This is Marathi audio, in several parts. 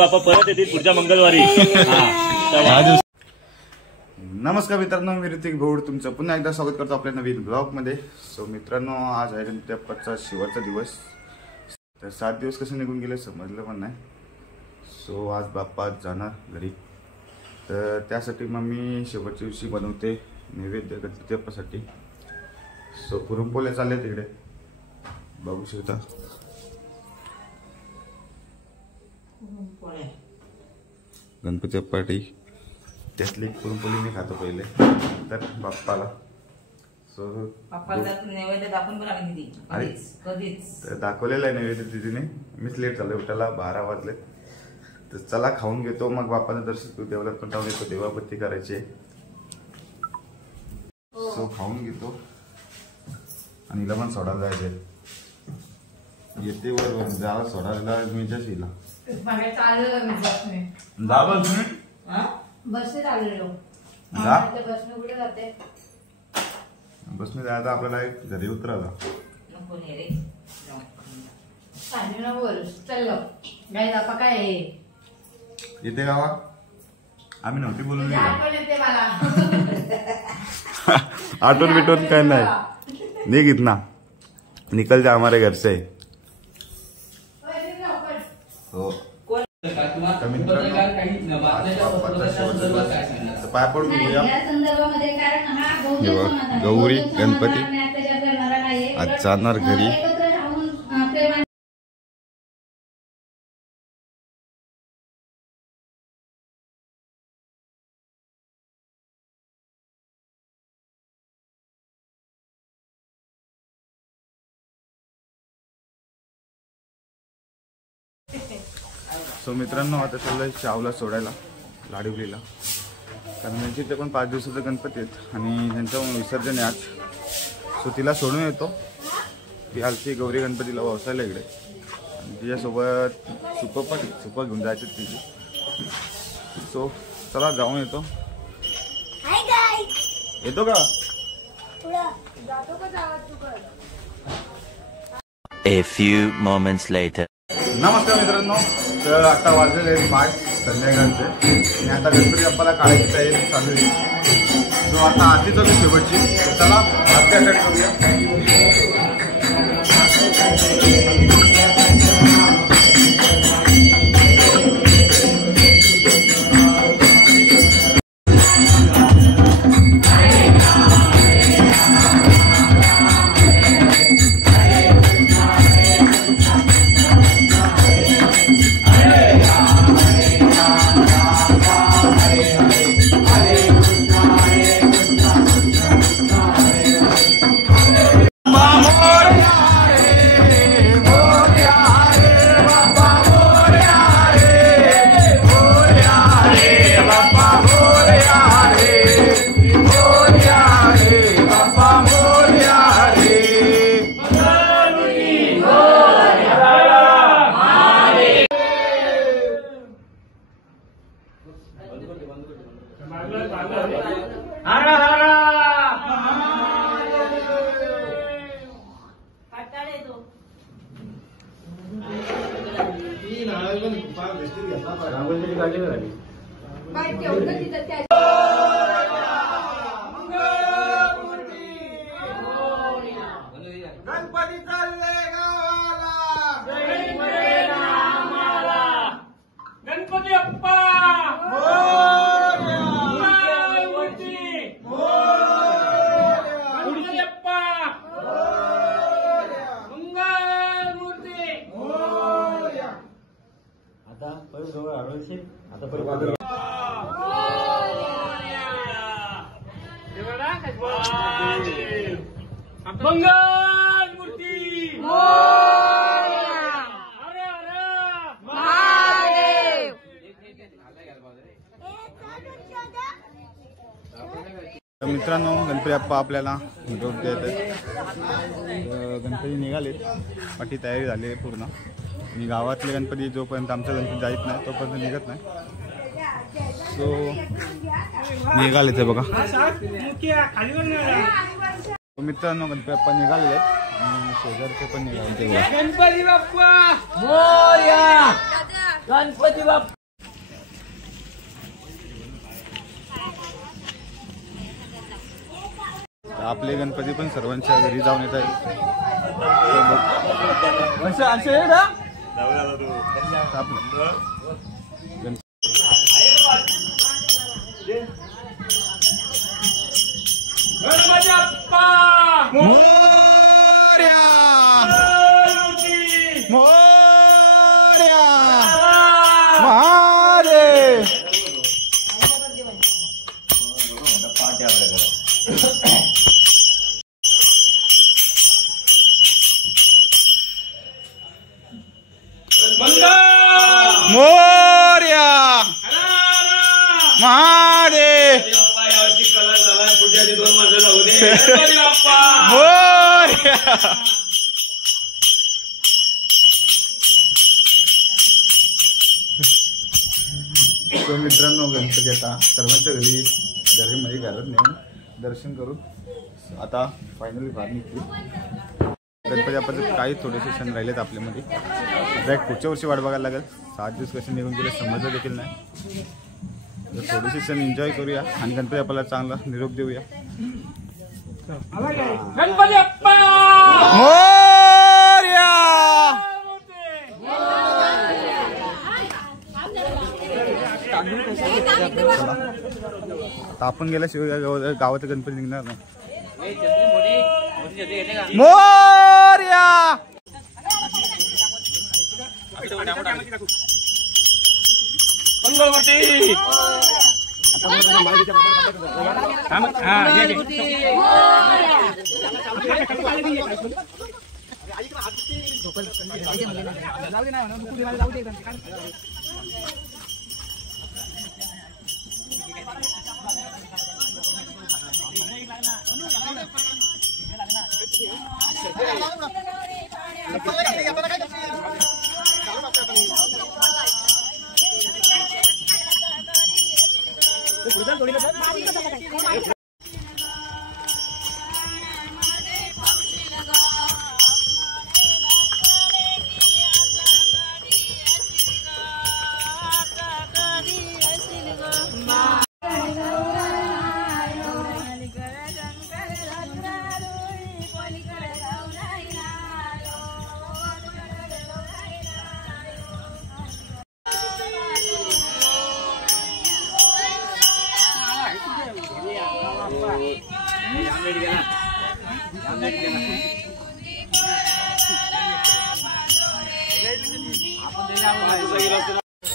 बाप्पा परत येतील पुढच्या मंगळवारी. नमस्कार मित्रांनो, मी ऋतिक भोड तुमचं पुन्हा एकदा स्वागत करतो आपल्या नवीन ब्लॉग मध्ये. सो मित्रांनो, आज आहे गणपती बाप्पाचा शेवटचा दिवस. तर 7 दिवस कसे निघून गेले समजलं पण नाही. सो आज बाप्पा जाणार घरी, तर त्यासाठी मग मी शेवटच्या दिवशी बनवते नैवेद्य गणपती बाप्पासाठी. सो पुरणपोळ्या चालले तिकडे बघू शकता. गणपती बाप्पासाठी त्यातली पुरणपोळी मी खातो पहिले, तर बाप्पाला. सो नैवेद्य दाखवून तर दाखवलेलं आहे नैवेद्य दिदीने. मीच लेट झालं उठायला, 12 वाजले. तर चला खाऊन घेतो, मग बाप्पाचं दर्शन करू. देवळात पण जाऊन येतो, देवाबत्ती करायची. सो खाऊन घेतो आणि हिला पण सोडायला जायचंय. येते वर जायला सोडायला मी जशीला जा बस बसने चाललेलो. बसने जाते, बसने जायचं आपल्याला घरी उतरायला. काय येते गावा आम्ही नव्हती बोलून आठवण बिटवून काय नाही. निघ इतना निकल जा हमारे घर से. हो पाय पडून घेऊया. गौरी गणपती आज जाणार घरी. सो मित्रांनो, आता चाललंय शावला सोडायला लाडीवलीला, कारण त्यांची ते पण 5 दिवसाचा गणपती आहेत आणि त्यांचं विसर्जन आहे आज. सो तिला सोडून येतो. ती आलती गौरी गणपतीला वसायला इकडे, आणि तिच्यासोबत सुपं घेऊन जायचे तिची. सो चला जाऊन येतो. येतो का? A few moments later. नमस्कार मित्रांनो, तर आता वाजलेले 5 संध्याकाळचे आणि आता गणपती बाप्पाला काढायची तयारी चालू आहे. सो आता आरती चालू शेवटची. चला आरती अटेंड करूया. गणपती चालले गावाला, गणपती बाप्पा मंगल मूर्ती मित्रांनो, गणपती बाप्पा आपल्याला निरोप देत आहेत. गणपती निघालेत, बाकी तयारी झाली आहे पूर्ण. आणि गावातले गणपती जोपर्यंत आमचा गणपती जायत नाही तोपर्यंत निघत नाही. सो निघाले ते बघा मित्रांनो. गणपती बाप्पा निघाले आहेत आणि शेजारचे पण निघाले. गणपती बाप्पा मोरया. गणपती बाप्पा आपले गणपती पण सर्वांच्या घरी जाऊन येत आहेत. गणपती बाप्पा मोरया मोरया महादेव. मोरया महादेव मोरया. तो मित्रांनो गणपती आता सर्वांच्या घरी घालत नेऊन दर्शन करू. आता फायनली बाहेर निघतील. गणपती बाप्पाचे काही थोडेसे क्षण राहिलेत आपल्यामध्ये. आता एक पुढच्या वर्षी वाट बघायला लागेल. 7 दिवस कसे निघून गेले समजलं देखील नाही. तर थोडेसे क्षण एन्जॉय करूया आणि गणपती बाप्पाला चांगला निरोप देऊया. गणपती बाप्पा मोरया. आता आपण गेल्याशिवाय गावात गणपती निघणार नाही. मोरया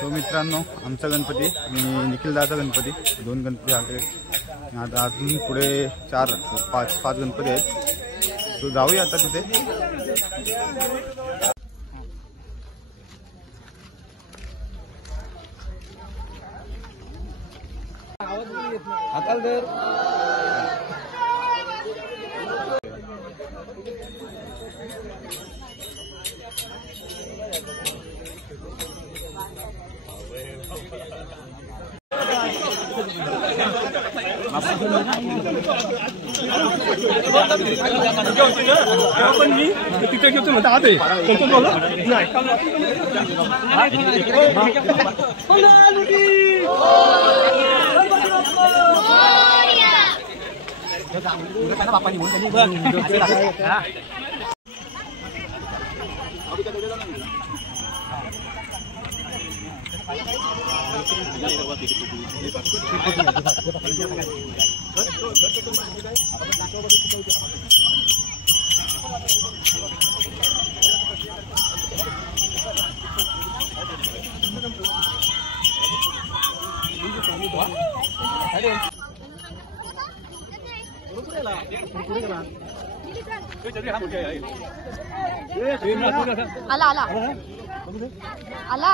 तो मित्रांनो आमचा गणपती आणि निखिलदाचा गणपती 2 गणपती आले. आता अजून पुढे 4-5 गणपती आहेत. तो जाऊया आता तिथे. आपण मी तिथे घेतो म्हणता आते कोणतं बोला नाही आला आला आला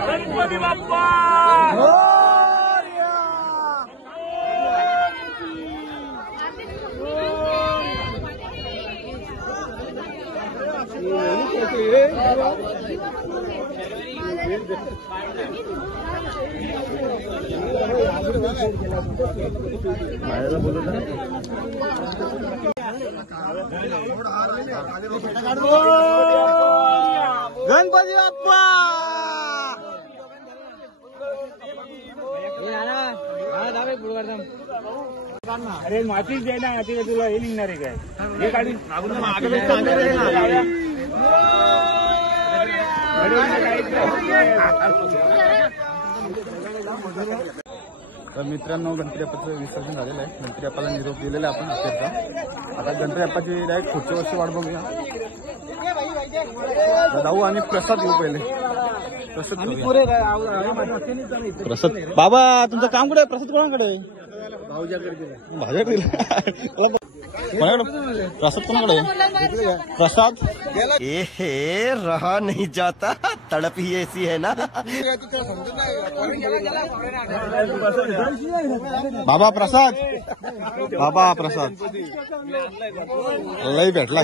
गणपती बाप्पा गणपती बाप्पा गणपती बाप्पा अरे मातीच आहे ना तिला तुला हे निघणार आहे काय हे गाडी तर मित्रांनो गणपती बाप्पाचं विसर्जन झालेलं आहे. गणपती बाप्पाला निरोप दिलेला आहे आपण अखेरचा. आता गणपती बाप्पाची डायरेक्ट पुढच्या वर्षी वाट बघूया. जाऊ आणि प्रसाद घेऊ पहिले. प्रसाद बाबा तुमचं काम कुठे आहे? प्रसाद कोणाकडे? भाज्याकडे प्रसाद कोणाकडे? प्रसाद ए रहा नहीं जाता, तड़प ही ऐसी है ना. बाबा प्रसाद, बाबा प्रसाद लई भेटला.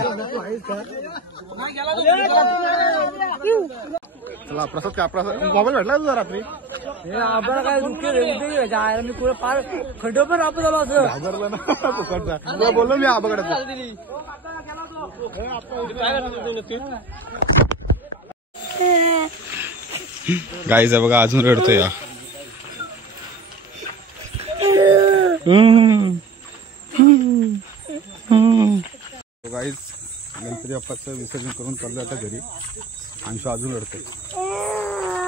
चला प्रसाद काय प्रसाद मोबाईल भेटला तुझा रात्री? आपल्याला काय रुके मी पुढे पार खड्डो पण आपण झालो असं घाबरलं ना फुकटचा. तुला बोललो मी आबाकडे. गाईज आहे बघा अजून रडतोय या. गाईज गणपती बाप्पाचं विसर्जन करून चाललोय आता घरी. अंशू अजून रडतोय.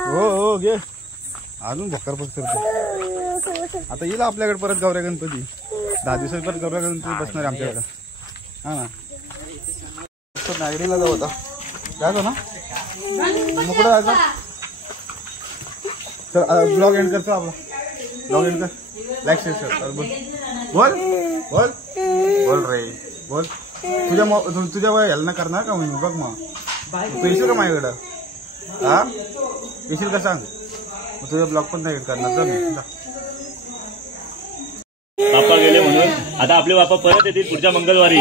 हो हो घे अजून भक्करपच करतो. आता येईल आपल्याकडे परत गौऱ्या गणपती. 10 दिवसात परत गौऱ्या गणपती बसणार आहे आमच्याकडे. हा ना नागडीला जाऊ आता. जायचं ना मग कुठं जायचं? चल ब्लॉग एंड करतो आपला. ब्लॉग एंड कर. लाईक शेअर बोल बोल बोल बोल रे बोल. तुझ्या ह्याला ना करणार का मी बघ मग पेशील का माझ्याकडं? हा पेशील का सांग. तुझा ब्लॉग पण नाही करणार. बाप्पा गेले म्हणून आता आपले बाप्पा परत येतील पुढच्या मंगळवारी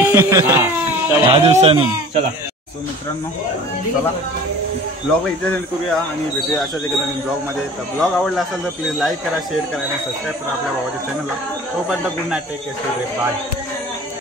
10 दिवसांनी. चला सो मित्रांनो चला ब्लॉगला इथे एंड करूया आणि भेटूया अशाच एका नवीन ब्लॉगमध्ये. तर ब्लॉग आवडला असेल तर प्लीज लाईक करा, शेअर करा आणि सबस्क्राईब करा आपल्या भावाच्या चॅनलला. तोपर्यंत good night, take care, bye.